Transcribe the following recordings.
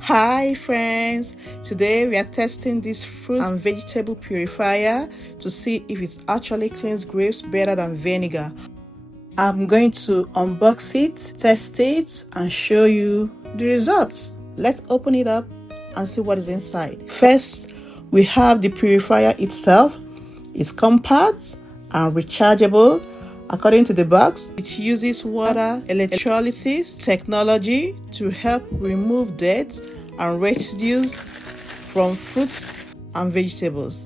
Hi friends, today we are testing this fruit and vegetable purifier to see if it actually cleans grapes better than vinegar. I'm going to unbox it, test it, and show you the results. Let's open it up and see what is inside. First, we have the purifier itself. It's compact and rechargeable. According to the box, it uses water electrolysis technology to help remove dirt and residues from fruits and vegetables.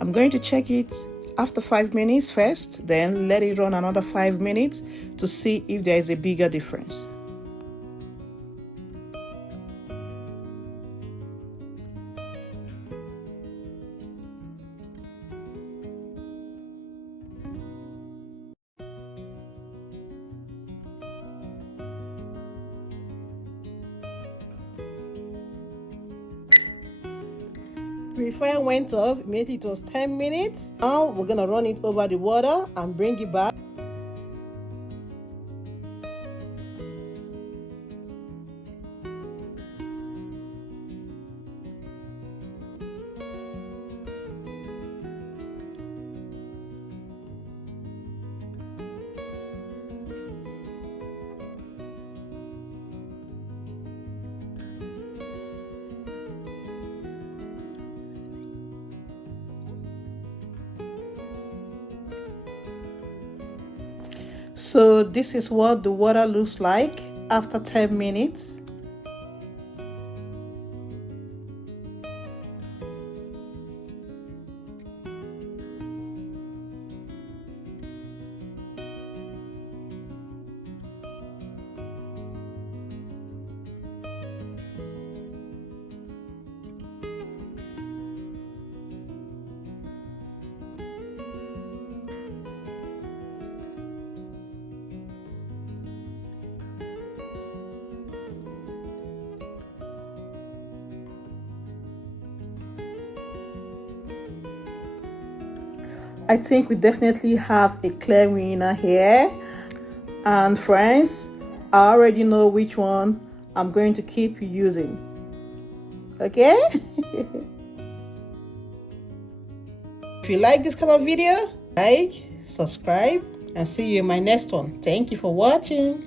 I'm going to check it after 5 minutes first, then let it run another 5 minutes to see if there is a bigger difference. Purifier went off, immediately it was 10 minutes. Now we're gonna run it over the water and bring it back. So this is what the water looks like after 10 minutes. I think we definitely have a clear winner here. And friends, I already know which one I'm going to keep using. Okay? If you like this kind of video, like, subscribe, and see you in my next one. Thank you for watching.